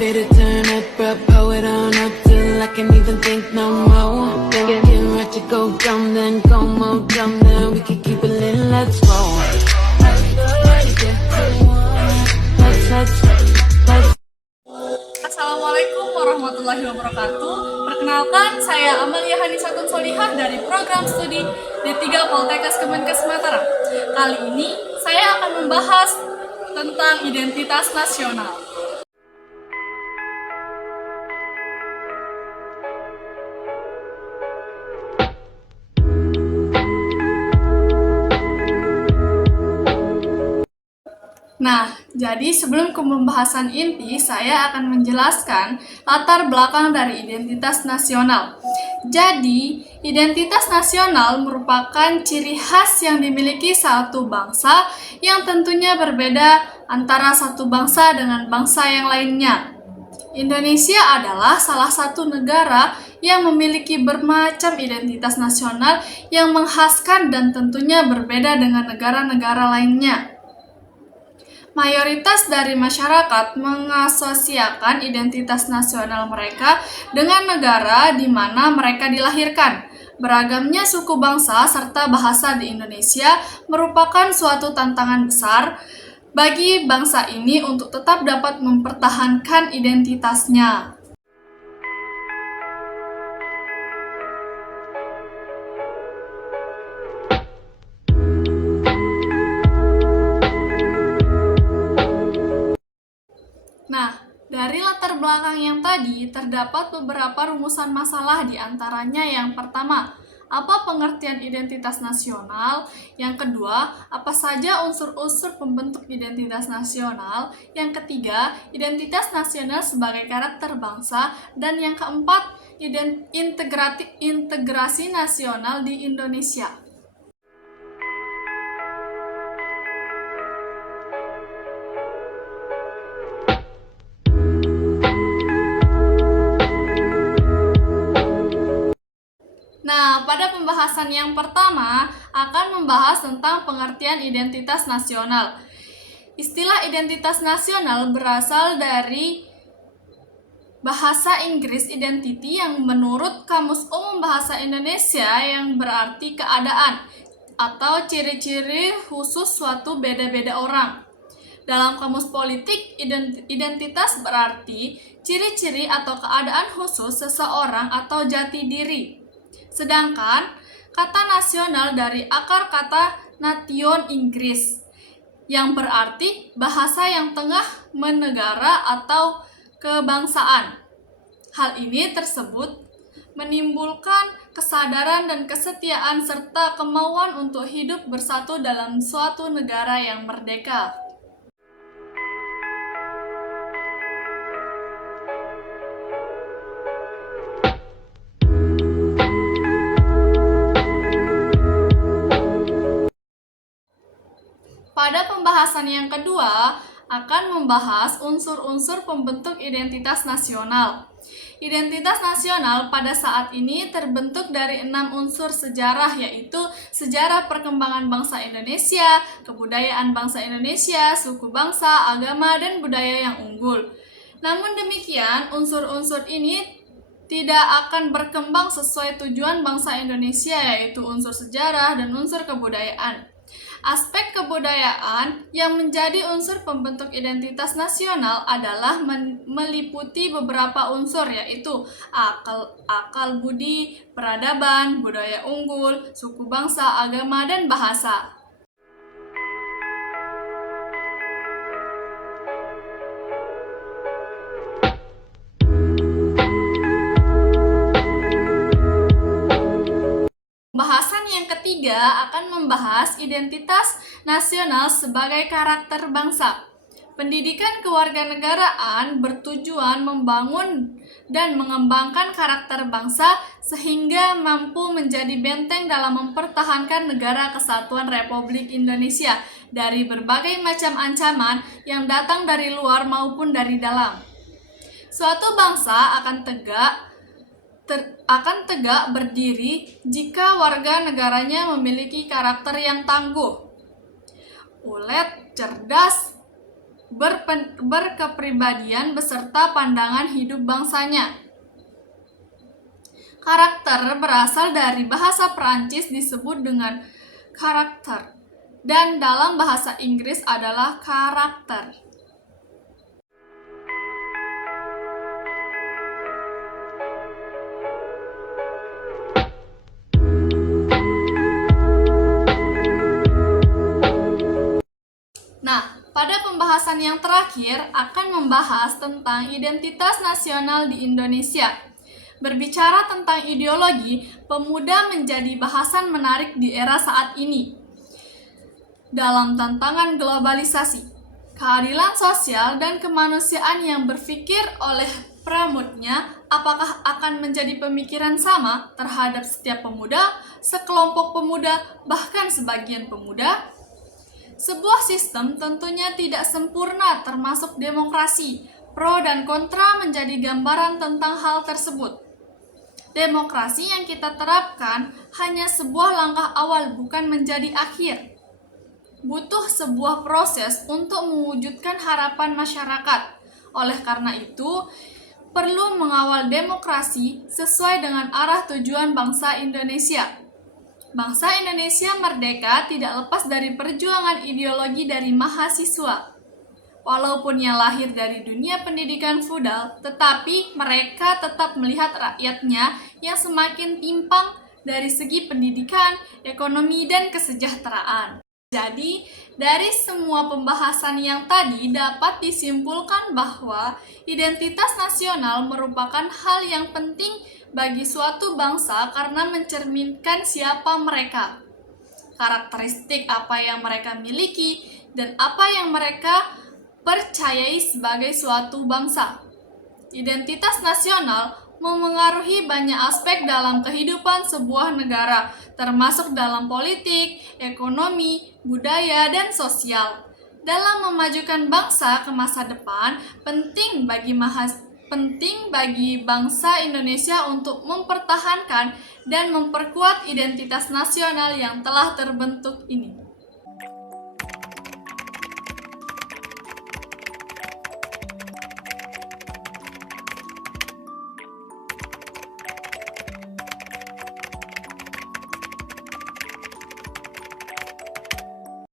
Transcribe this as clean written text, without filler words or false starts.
Elevator turn up, bro, blow it on up till I can't even think no more. Then get ready to go dumb, then go more dumb, then we can keep it lit, let's go. Assalamualaikum warahmatullahi wabarakatuh. Perkenalkan, saya Amalia Hanisatun Solihah dari program studi D3 Poltekkes Kemenkes Mataram. Kali ini saya akan membahas tentang identitas nasional. Nah, jadi sebelum ke pembahasan inti, saya akan menjelaskan latar belakang dari identitas nasional. Jadi, identitas nasional merupakan ciri khas yang dimiliki satu bangsa yang tentunya berbeda antara satu bangsa dengan bangsa yang lainnya. Indonesia adalah salah satu negara yang memiliki bermacam identitas nasional yang menghaskan dan tentunya berbeda dengan negara-negara lainnya. Mayoritas dari masyarakat mengasosiasikan identitas nasional mereka dengan negara di mana mereka dilahirkan. Beragamnya suku bangsa serta bahasa di Indonesia merupakan suatu tantangan besar bagi bangsa ini untuk tetap dapat mempertahankan identitasnya. Nah, dari latar belakang yang tadi, terdapat beberapa rumusan masalah di antaranya. Yang pertama, apa pengertian identitas nasional? Yang kedua, apa saja unsur-unsur pembentuk identitas nasional? Yang ketiga, identitas nasional sebagai karakter bangsa. Dan yang keempat, integrasi nasional di Indonesia. Nah, pada pembahasan yang pertama akan membahas tentang pengertian identitas nasional. Istilah identitas nasional berasal dari bahasa Inggris identity yang menurut Kamus Umum Bahasa Indonesia yang berarti keadaan atau ciri-ciri khusus suatu beda-beda orang. Dalam kamus politik, identitas berarti ciri-ciri atau keadaan khusus seseorang atau jati diri. Sedangkan kata nasional dari akar kata nation Inggris yang berarti bahasa yang tengah menegara atau kebangsaan. Hal ini tersebut menimbulkan kesadaran dan kesetiaan serta kemauan untuk hidup bersatu dalam suatu negara yang merdeka. Pada pembahasan yang kedua, akan membahas unsur-unsur pembentuk identitas nasional. Identitas nasional pada saat ini terbentuk dari 6 unsur sejarah, yaitu sejarah perkembangan bangsa Indonesia, kebudayaan bangsa Indonesia, suku bangsa, agama, dan budaya yang unggul. Namun demikian, unsur-unsur ini tidak akan berkembang sesuai tujuan bangsa Indonesia, yaitu unsur sejarah dan unsur kebudayaan. Aspek kebudayaan yang menjadi unsur pembentuk identitas nasional adalah meliputi beberapa unsur, yaitu akal budi, peradaban, budaya unggul, suku bangsa, agama, dan bahasa. Pembahasan yang ketiga akan membahas identitas nasional sebagai karakter bangsa. Pendidikan kewarganegaraan bertujuan membangun dan mengembangkan karakter bangsa sehingga mampu menjadi benteng dalam mempertahankan negara kesatuan Republik Indonesia dari berbagai macam ancaman yang datang dari luar maupun dari dalam. Suatu bangsa akan tegak berdiri jika warga negaranya memiliki karakter yang tangguh, ulet, cerdas, berkepribadian beserta pandangan hidup bangsanya. Karakter berasal dari bahasa Perancis disebut dengan karakter, dan dalam bahasa Inggris adalah karakter. Nah, pada pembahasan yang terakhir akan membahas tentang identitas nasional di Indonesia. Berbicara tentang ideologi, pemuda menjadi bahasan menarik di era saat ini. Dalam tantangan globalisasi, keadilan sosial dan kemanusiaan yang berpikir oleh pramudnya, apakah akan menjadi pemikiran sama terhadap setiap pemuda, sekelompok pemuda, bahkan sebagian pemuda? Sebuah sistem tentunya tidak sempurna termasuk demokrasi. Pro dan kontra menjadi gambaran tentang hal tersebut. Demokrasi yang kita terapkan hanya sebuah langkah awal, bukan menjadi akhir. Butuh sebuah proses untuk mewujudkan harapan masyarakat. Oleh karena itu, perlu mengawal demokrasi sesuai dengan arah tujuan bangsa Indonesia. Bangsa Indonesia merdeka tidak lepas dari perjuangan ideologi dari mahasiswa. Walaupun yang lahir dari dunia pendidikan feodal, tetapi mereka tetap melihat rakyatnya yang semakin timpang dari segi pendidikan, ekonomi, dan kesejahteraan. Jadi, dari semua pembahasan yang tadi dapat disimpulkan bahwa identitas nasional merupakan hal yang penting bagi suatu bangsa karena mencerminkan siapa mereka, karakteristik apa yang mereka miliki, dan apa yang mereka percayai sebagai suatu bangsa. Identitas nasional memengaruhi banyak aspek dalam kehidupan sebuah negara, termasuk dalam politik, ekonomi, budaya, dan sosial. Dalam memajukan bangsa ke masa depan, penting bagi bangsa Indonesia untuk mempertahankan dan memperkuat identitas nasional yang telah terbentuk ini.